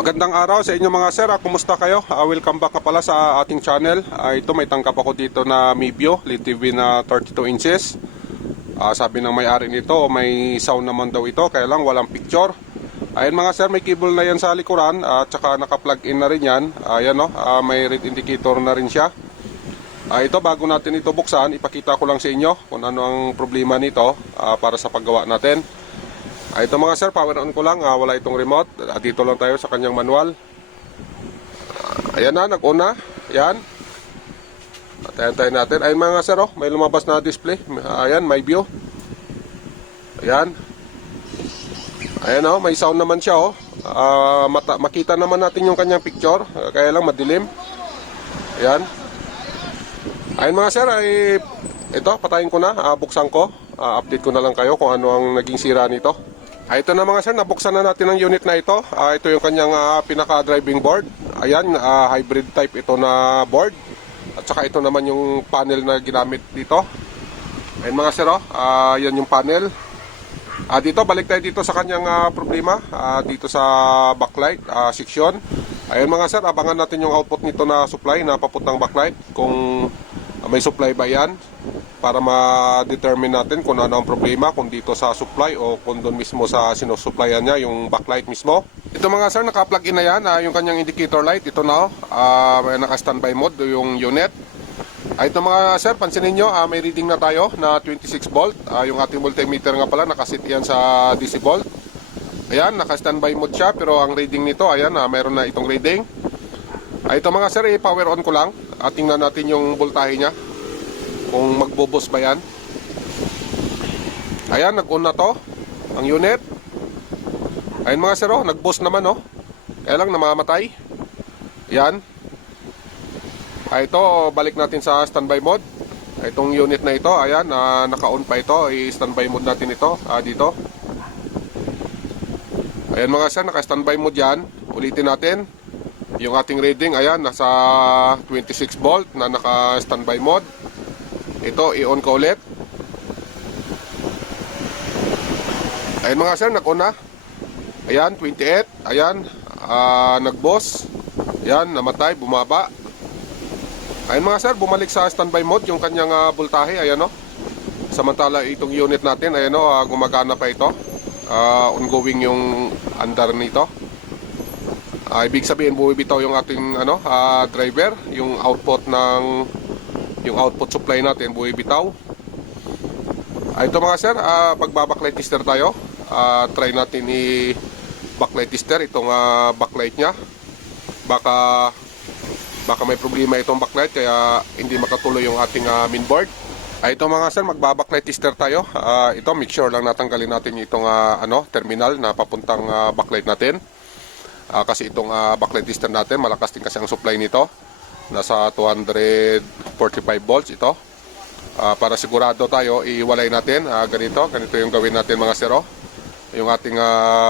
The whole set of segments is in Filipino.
Magandang araw sa inyo mga sir. Kumusta kayo? Welcome back ka pala sa ating channel. Ito may tangkap ako dito na Mibio LED TV na 32 inches. Sabi ng may-ari nito, may sound naman daw ito, kaya lang walang picture. Ayun mga sir, may cable na yan sa likuran at saka naka-plug in na rin yan. Ayan o, may red indicator na rin siya. Ito bago natin ito buksan, ipakita ko lang sa inyo kung ano ang problema nito para sa paggawa natin. Ito mga sir, power on ko lang, wala itong remote. Dito lang tayo sa kanyang manual. Ayan na, nag-on na. Ayan. Tayo natin. Ayun mga sir, may lumabas na display. Ayan, may view. Ayan. Ayan may sound naman siya makita naman natin yung kanyang picture. Kaya lang madilim. Ayan. Ayun mga sir, ito, patayin ko na. Buksan ko. Update ko na lang kayo kung ano ang naging sira nito. Ito na mga sir, nabuksan na natin ang unit na ito. Ito yung kanyang pinaka-driving board. Ayan, hybrid type ito na board. At saka ito naman yung panel na ginamit dito. Ayan mga sir, yan yung panel. Dito, balik tayo dito sa kanyang problema. Dito sa backlight section. Ayan mga sir, abangan natin yung output nito na supply na papuntang backlight. Kung may supply ba yan, para ma-determine natin kung ano ang problema, kung dito sa supply o kung doon mismo sa sinusupplyan niya, yung backlight mismo. Ito mga sir, naka-plug in na yan, yung kanyang indicator light. Ito na, naka-standby mode yung unit. Ito mga sir, pansinin nyo, may reading na tayo na 26 volt. Yung ating multimeter nga pala, nakasit yan sa DC volt. Ayan, naka-standby mode siya, pero ang reading nito, ayan, mayroon na itong reading. Ito mga sir, i-power on ko lang. Tingnan natin yung voltahe niya, kung magbubos ba yan. Ayan, nag-on na to ang unit. Ayan mga sir, nag-boost naman kaya lang namamatay. Ayan. Ito, balik natin sa standby mode. Itong unit na ito, ayan, naka-on pa ito. I-standby mode natin ito dito. Ayan mga sir, naka-standby mode yan. Ulitin natin yung ating reading. Ayan, nasa 26 volt na naka-standby mode. Ito, i-on ko ulit. Ayan mga sir, nag-on na. Ayan, 28. Ayan, nag-boss. Ayan, namatay, bumaba. Ayan mga sir, bumalik sa standby mode yung kanyang voltahe. Ayan Samantala itong unit natin, ayan gumagana pa ito. Ongoing yung andar nito. Ibig sabihin, bumibitaw yung ating driver. Yung output supply natin buibitaw. Ito mga sir, pagbabacklight tester tayo. Try natin i-backlight tester itong backlight nya. Baka may problema itong backlight kaya hindi makatuloy yung ating mainboard. Ito mga sir, magbabacklight tester tayo. Ito, make sure lang natanggalin natin itong terminal na papuntang backlight natin. Kasi itong backlight tester natin, malakas din kasi ang supply nito. Nasa 245 volts ito. Para sigurado tayo, iiwalay natin. Ganito yung gawin natin mga sir. Yung ating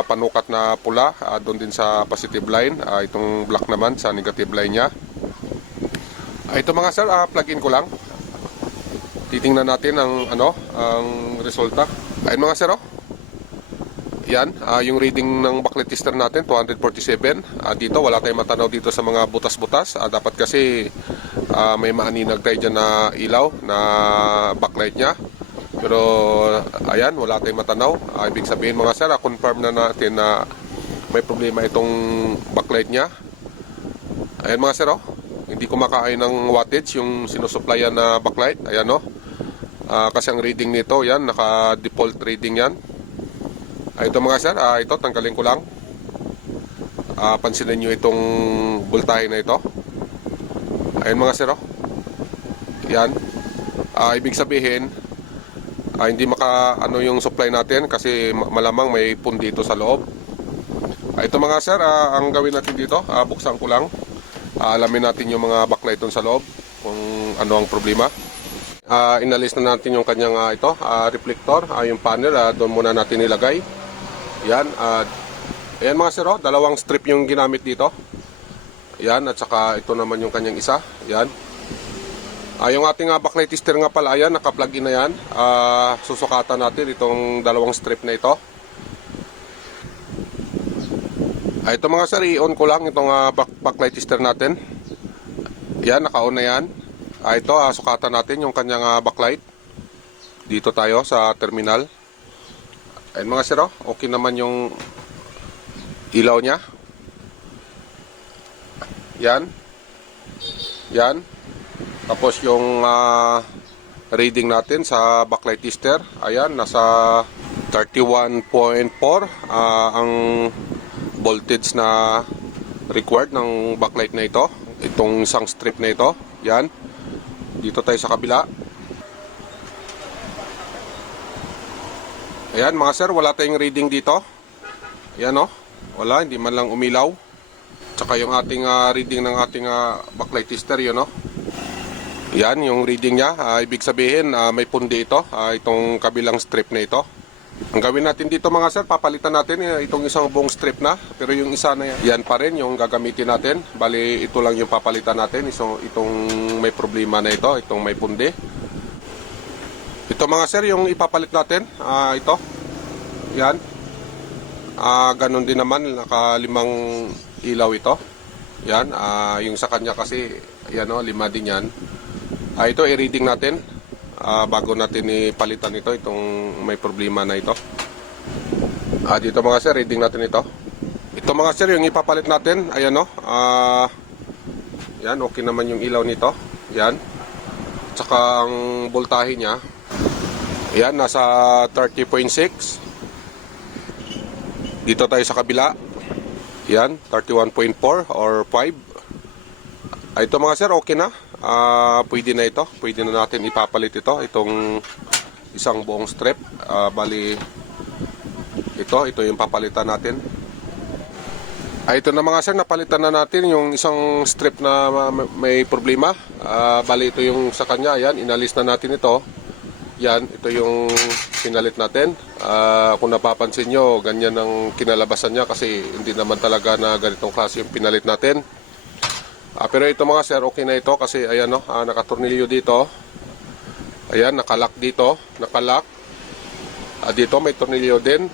panukat na pula, doon din sa positive line. Itong black naman sa negative line nya. Ito mga sir, plug-in ko lang. Titingnan natin ang resulta. Ayun mga sir, yan, yung reading ng backlight tester natin 247. Dito wala tayong matanaw dito sa mga butas-butas. Dapat kasi may maaninag tayo dyan na ilaw na backlight nya. Pero ayan, wala tayong matanaw. Ibig sabihin mga sir, confirm na natin na may problema itong backlight nya. Ayan mga sir, hindi kumakain ng wattage yung sinusupplyan na backlight. Ayan kasi ang reading nito, yan, naka-default reading yan. Ito mga sir, ito tanggalin ko lang. Pansinin nyo itong voltahe na ito. Ayun mga sir, yan. Ibig sabihin, hindi yung supply natin kasi malamang may pun dito sa loob. Ito mga sir, ang gawin natin dito, buksan ko lang. Alamin natin yung mga backlight sa loob kung ano ang problema. Inalis na natin yung kanyang reflector, yung panel, doon muna natin ilagay. Yan, ayan mga sir, dalawang strip yung ginamit dito. Yan, at saka ito naman yung kanyang isa. Yan. Yung ating backlight tester nga pala, ayan, naka-plug in na yan. Susukatan natin itong dalawang strip na ito. Ito mga sir, i-on ko lang itong backlight tester natin. Yan, naka-on na yan. Ito, sukatan natin yung kanyang backlight. Dito tayo sa terminal. Ayun mga sir, okay naman yung ilaw niya. Yan. Yan. Tapos yung reading natin sa backlight tester, ayan, nasa 31.4 ang voltage na required ng backlight na ito. Itong isang strip na ito. Yan. Dito tayo sa kabila. Ayan mga sir, wala tayong reading dito. Ayan wala, hindi man lang umilaw. Tsaka yung ating reading ng ating backlight tester, yun Yan, yung reading niya. Ibig sabihin, may pundi ito. Itong kabilang strip na ito. Ang gawin natin dito mga sir, papalitan natin itong isang buong strip na. Pero yung isa na yan pa rin yung gagamitin natin. Bali, ito lang yung papalitan natin. Itong may problema na ito, itong may pundi. Ito mga sir, yung ipapalit natin. Ito. Yan. Ganon din naman, nakalimang ilaw ito. Yan. Yung sa kanya kasi, yan lima din yan. Ito, i-reading natin. Bago natin ipalitan ito, itong may problema na ito. Dito mga sir, reading natin ito. Ito mga sir, yung ipapalit natin, ayan yan, okay naman yung ilaw nito. Yan. Tsaka ang voltahe niya, ayan, nasa 30.6. Dito tayo sa kabila. Yan, 31.4 or 5. Ito mga sir, okay na. Pwede na ito. Pwede na natin ipapalit ito. Itong isang buong strip. Bali, ito yung papalitan natin. Ito na mga sir, napalitan na natin yung isang strip na may problema. Bali, ito yung sa kanya. Yan, inalis na natin ito. Yan, ito yung pinalit natin. Kung napapansin nyo, ganyan ang kinalabasan niya kasi hindi naman talaga na ganitong klase yung pinalit natin. Pero ito mga sir, okay na ito kasi ayan nakatornilyo dito. Ayan, nakalock dito, nakalock. Dito may tornilyo din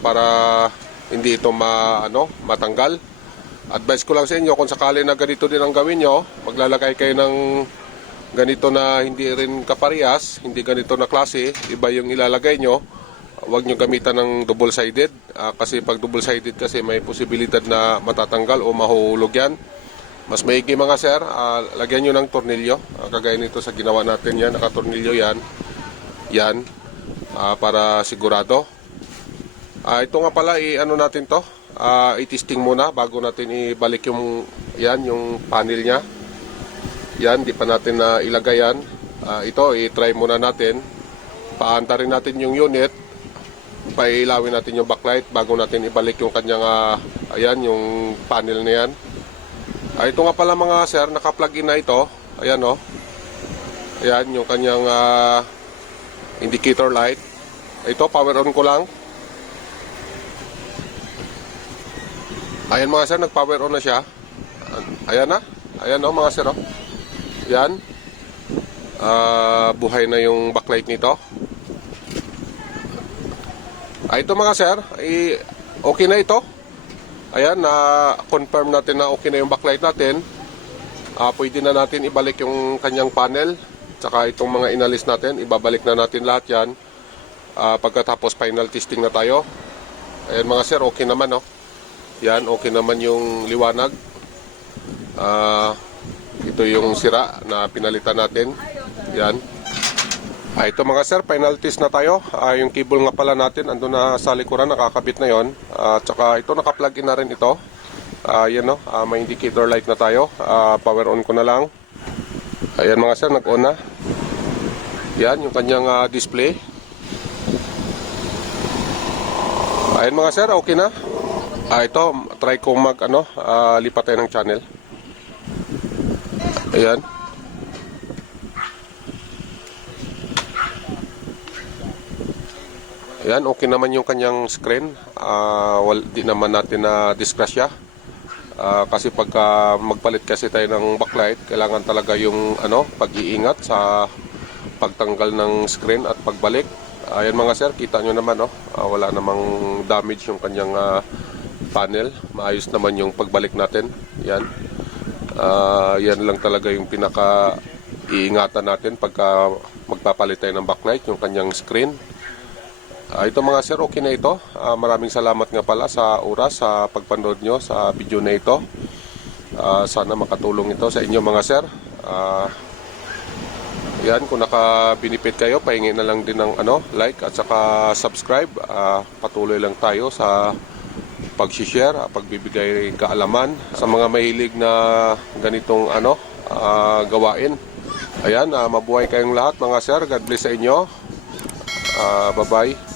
para hindi ito matanggal. Advice ko lang sa inyo, kung sakali na ganito din ang gawin nyo, maglalagay kayo ng ganito na hindi rin kaparehas, hindi ganito na klase, iba yung ilalagay nyo. Huwag nyo gamitan ng double-sided kasi pag double-sided kasi may posibilidad na matatanggal o mahuhulog yan. Mas maigi mga sir, lagyan nyo ng tornilyo. Kagaya nito sa ginawa natin yan, nakatornilyo yan. Yan, para sigurado. Ito nga pala, natin to. I-testing muna bago natin ibalik yung panel niya. Yan, di pa natin na ilagay yan. Ito, i-try muna natin. Paanta rin natin yung unit. Pailawin natin yung backlight bago natin ibalik yung kanyang, yung panel na yan. Ito nga pala mga sir, naka-plug in na ito. Ayan Ayan, yung kanyang indicator light. Ito, power on ko lang. Ayan mga sir, nag-power on na siya. Ayan na. Ayan mga sir Yan. Buhay na yung backlight nito. Ito mga sir, okay na ito. Ayan, na-confirm natin na okay na yung backlight natin. Pwede na natin ibalik yung kanyang panel. Tsaka itong mga inalis natin, ibabalik na natin lahat yan. Pagkatapos final testing na tayo. Ayan mga sir, okay naman Yan, okay naman yung liwanag. Ito yung sira na pinalitan natin. Yan. Ito mga sir, final test na tayo. Yung cable nga pala natin, andun na sa likuran, nakakabit na yon. Tsaka ito, naka-plug in na rin ito. Yan may indicator light na tayo. Power on ko na lang. Ayan mga sir, nag-on na. Yan, yung kanyang display. Ayan mga sir, okay na. Ito, try kong lipat tayo ng channel. Ayan. Ayan, okay naman yung kanyang screen. Di naman natin na disgrasya. Kasi pagka magpalit kasi tayo ng backlight, kailangan talaga yung pag-iingat sa pagtanggal ng screen at pagbalik. Ayan mga sir, kita nyo naman wala namang damage yung kanyang panel. Maayos naman yung pagbalik natin. Yan. Yan lang talaga yung pinaka iingatan natin pagka magpapalit tayo ng backlight, yung kanyang screen. Ito mga sir, okay na ito. Maraming salamat nga pala sa oras, sa pagpanood nyo sa video na ito. Sana makatulong ito sa inyo mga sir. Yan, kung nakabinipit kayo, pahingi na lang din ng like at saka subscribe. Patuloy lang tayo sa pag-share, pagbibigay kaalaman sa mga mahilig na ganitong gawain. Ayan, mabuhay kayong lahat mga sir. God bless sa inyo. Bye-bye.